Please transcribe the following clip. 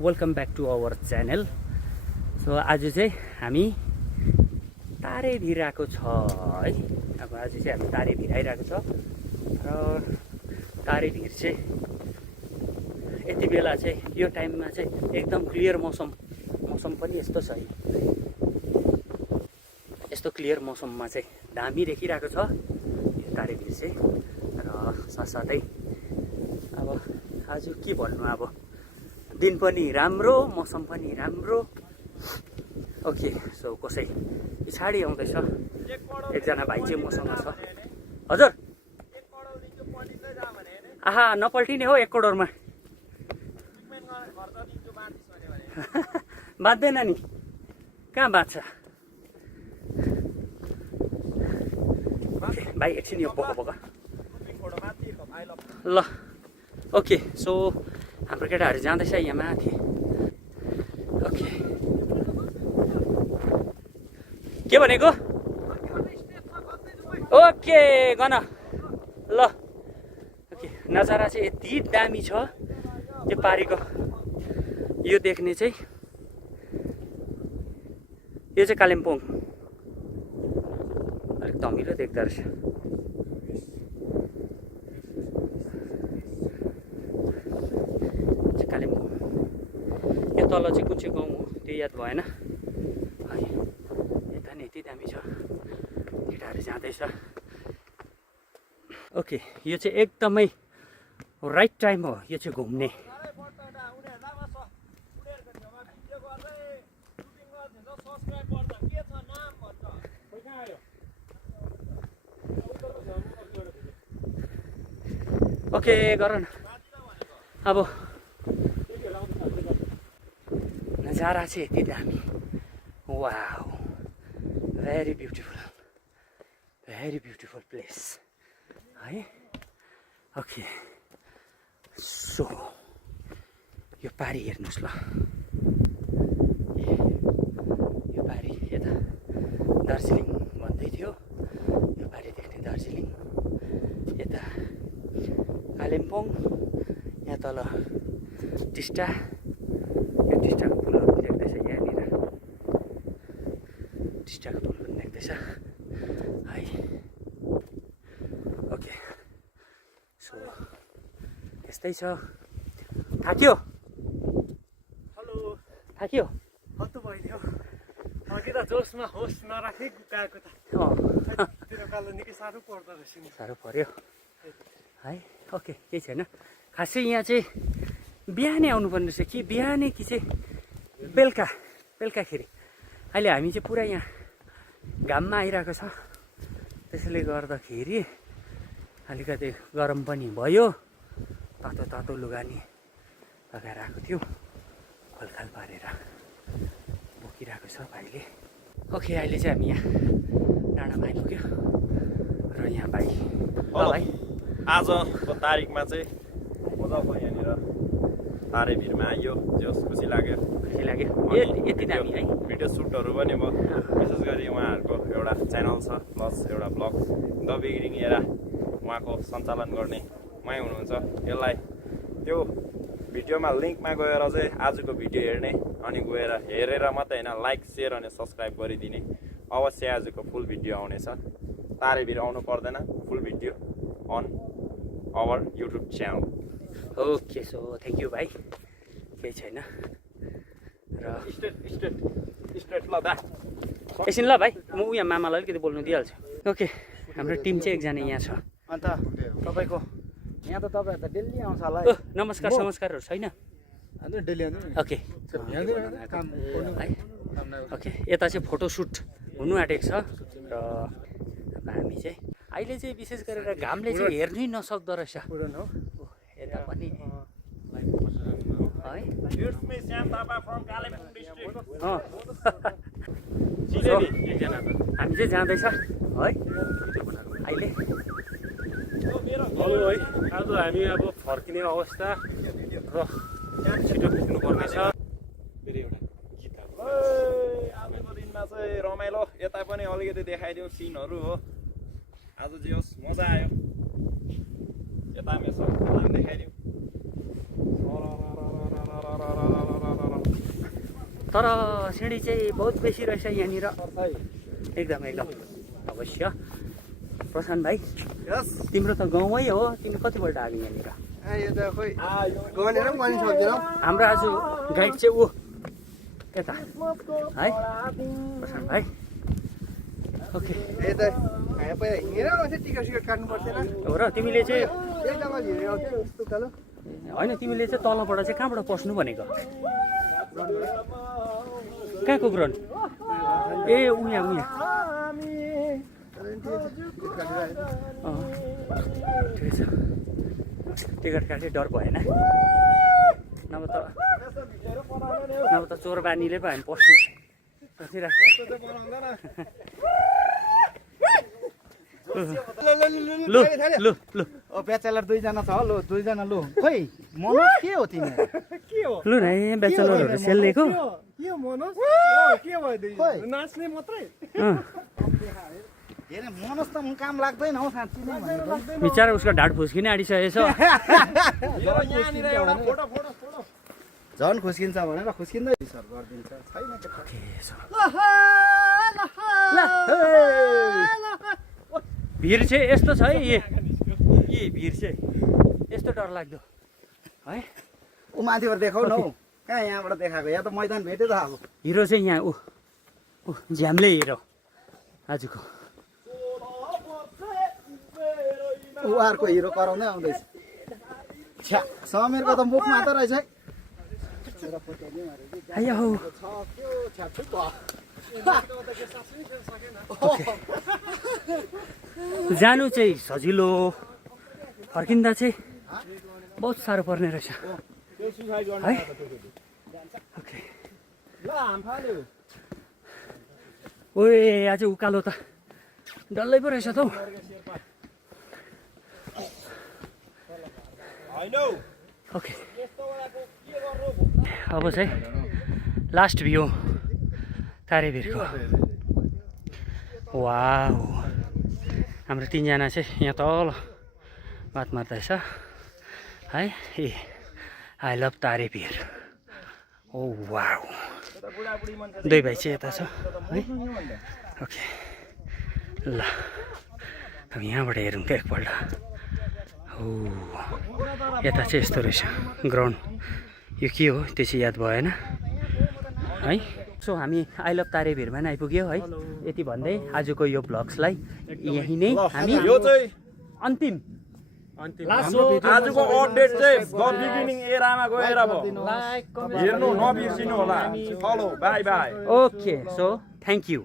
Welcome back to our channel. So आज चाहिँ हामी तारेभिर आएको छ है। अब आज चाहिँ हामी तारेभिर आइरहेको छ र तारेभिर चाहिँ यति बेला चाहिँ यो टाइममा चाहिँ एकदम क्लियर मौसम पनि यस्तो छ है। यस्तो क्लियर मौसममा चाहिँ दामी देखिरहेको छ यो तारेभिर चाहिँ। र साथसाथै अब आज के भन्नु, अब दिन पनि राम्रो, मौसम पनि राम्रो। ओके, सो कसै पछाडि आउँदैछ एकजना भाइ चाहिँ मसँग छ। हजुर, आहा नपल्टिने हो 1 करोडमा। बाँच्दैन नि, कहाँ बाँच्छ भाइ। एकछिन यो बोक ल। ओके, सो हाम्रो केटाहरू जाँदैछ यहाँ माथि। ओके, के भनेको? ओके गन ल। ओके, नजारा चाहिँ यति दामी छ त्यो पारीको। यो देख्ने चाहिँ यो चाहिँ कालिम्पोङ। अलिक धमिलो देख्दो रहेछ। कालिम्पोङ। यो तल चाहिँ कुन चाहिँ गाउँ हो त्यो याद भएन है। यता नि यति दामी छ, केटाहरू जाँदैछ। ओके, यो चाहिँ एकदमै राइट टाइम हो यो चाहिँ घुम्ने। ओके गर न। अब नजारा चाहिँ यति दामी। वाउ, भेरी ब्युटिफुल प्लेस है। ओके, सो यो पारी हेर्नुहोस् ल। यो पारी यता दार्जिलिङ भन्दै थियो। यो पारी देख्ने दार्जिलिङ, यता कालिम्पोङ, यहाँ तल टिस्टा। यो टिस्टाको पुलहरू पनि देख्दैछ यहाँनिर। टिस्टाको पुल पनि देख्दैछ है। ओके, सो यस्तै छ। थाक्यो? हेलो, थाक्यो? हत्तु भइदियो। अघि त जोसमा होस नराखे गएको त। त्यो कालो निकै साह्रो पर्दो रहेछ नि। साह्रो पर्यो है। ओके, केही छैन। खासै यहाँ चाहिँ बिहानै आउनुपर्ने रहेछ कि बिहानै कि चाहिँ बेलुकाखेरि। अहिले हामी चाहिँ पुरा यहाँ घाममा आइरहेको छ, त्यसैले गर्दाखेरि अलिकति गरम पनि भयो। तातो लुगा नि लगाएर आएको थियो, खलखाल पारेर बोकिरहेको छ भाइले। ओके, अहिले चाहिँ हामी यहाँ डाँडामा आइपुग्यो र यहाँ भाइ भाइ आजको तारिकमा चाहिँ मजाको यहाँनिर तारेभिरमा आइयो। जस खुसी लाग्यो। यति दामी है। भिडियो सुटहरू पनि भयो। विशेष गरी उहाँहरूको एउटा च्यानल छ प्लस एउटा ब्लग द बिगिनिङ एरा, उहाँको सञ्चालन गर्ने उहाँ हुनुहुन्छ। यसलाई त्यो भिडियोमा लिङ्कमा गएर चाहिँ आजको भिडियो हेर्ने, अनि गएर हेरेर मात्रै होइन लाइक सेयर अनि सब्सक्राइब गरिदिने। अवश्य आजको फुल भिडियो आउनेछ। तारेभिर आउनु पर्दैन, full video on our YouTube channel. Okay, so thank you भाइ। केही छैन र स्ट्रेट ल दा। एकछिन ल भाइ, म उहाँ मामालाई अलिकति बोल्नु दिइहाल्छु। ओके, हाम्रो टिम चाहिँ एकजना यहाँ छ। अन्त तपाईँको यहाँ त तपाईँहरू त डेली आउँछ होला ओ नमस्कारहरू छैन? डेली ओके ओके, यता चाहिँ फोटोसुट हुनु आँटेको छ र हामी चाहिँ अहिले चाहिँ विशेष गरेर घामले चाहिँ हेर्नै नसक्दो रहेछ। यता पनि है। हामी चाहिँ जाँदैछ है अहिले। हेलो है, आज हामी अब फर्किने अवस्था र छिटो पुग्नुपर्ने छ। आजको दिनमा चाहिँ रमाइलो। यता पनि अलिकति देखाइदियो सिनहरू हो। आज जे होस् मजा आयो। यता मेसो देखाइदियो। तर सिँढी चाहिँ बहुत बेसी रहेछ यहाँनिर एकदम एकदम अवश्य प्रशान्त भाइ तिम्रो त गाउँमै हो तिमी कतिपल्ट आयो यहाँनिर यो त खोइ गनेर पनि भन्न सक्दैन हाम्रो आज गाइड चाहिँ ऊ यता है प्रशान्त भाइ ओके यता पहिला हिँडेर आउँछ टिकट सिकट काट्नु पर्दैन हो र तिमीले चाहिँ त्यही जग्गा हिँडेर आउँछ यस्तो तल होइन तिमीले चाहिँ तलबाट चाहिँ कहाँबाट पस्नु भनेको कहाँको ग्राउन्ड ए उहाँ ठिकै छ टिकट काटे डर भएन नभए त चोर बानीले पो हामी पस्नु लु लु लु ब्याचलर दुईजना छ लु दुईजना लु खोइ मनोज के हो तिमी के हो लु न ब्याचलरहरू सेल्लेको के हो मनोज के भयो दुई नाच्ने मात्रै हेर मनोज त काम लाग्दैन हौ साँच्ची नै भनेको बिचरा उसको ढाड फुस्किने आँटिसकेछ झन् खुस्किन्छ भनेर खुस्किँदै सर गरिदिन्छ छैन भिड चाहिँ यस्तो छ है ए भिड चाहिँ यस्तो डर लाग्दो है ऊ माथिबाट देखाउ न हौ कहाँ यहाँबाट देखाएको यहाँ त मैदान भेट्यो त अब हिरो चाहिँ यहाँ ऊ झ्याम्ले हिरो आजको ऊ अर्को हिरो कराउँदै आउँदैछ छ्या समीरको त मुख मात्र रहेछ है आयो हौ जानु चाहिँ सजिलो फर्किँदा चाहिँ बहुत साह्रो पर्ने रहेछ है ओके ओए आज उकालो त डल्लै पो रहेछ त हौ ओके अब चाहिँ लास्ट भ्यू तारेभिरको वाउ हाम्रो तिनजना चाहिँ यहाँ तल बात मार्दैछ है ए I love Tarebhir oh wow दुई भाइ चाहिँ यता छ है ओके ल अब यहाँबाट हेरौँ क्या एकपल्ट हो यता चाहिँ यस्तो रहेछ ग्राउन्ड यो के हो त्यो चाहिँ याद भएन है सो हामी आई लभ तारेभिरमा नै आइपुग्यो है यति भन्दै आजको यो भ्लग्सलाई यहीँ नै हामी अन्तिम आजको अपडेट चाहिँ द बिगिनिङ एरामा गएर भयो हेर्नु नबिर्सिनु होला follow bye bye okay so thank you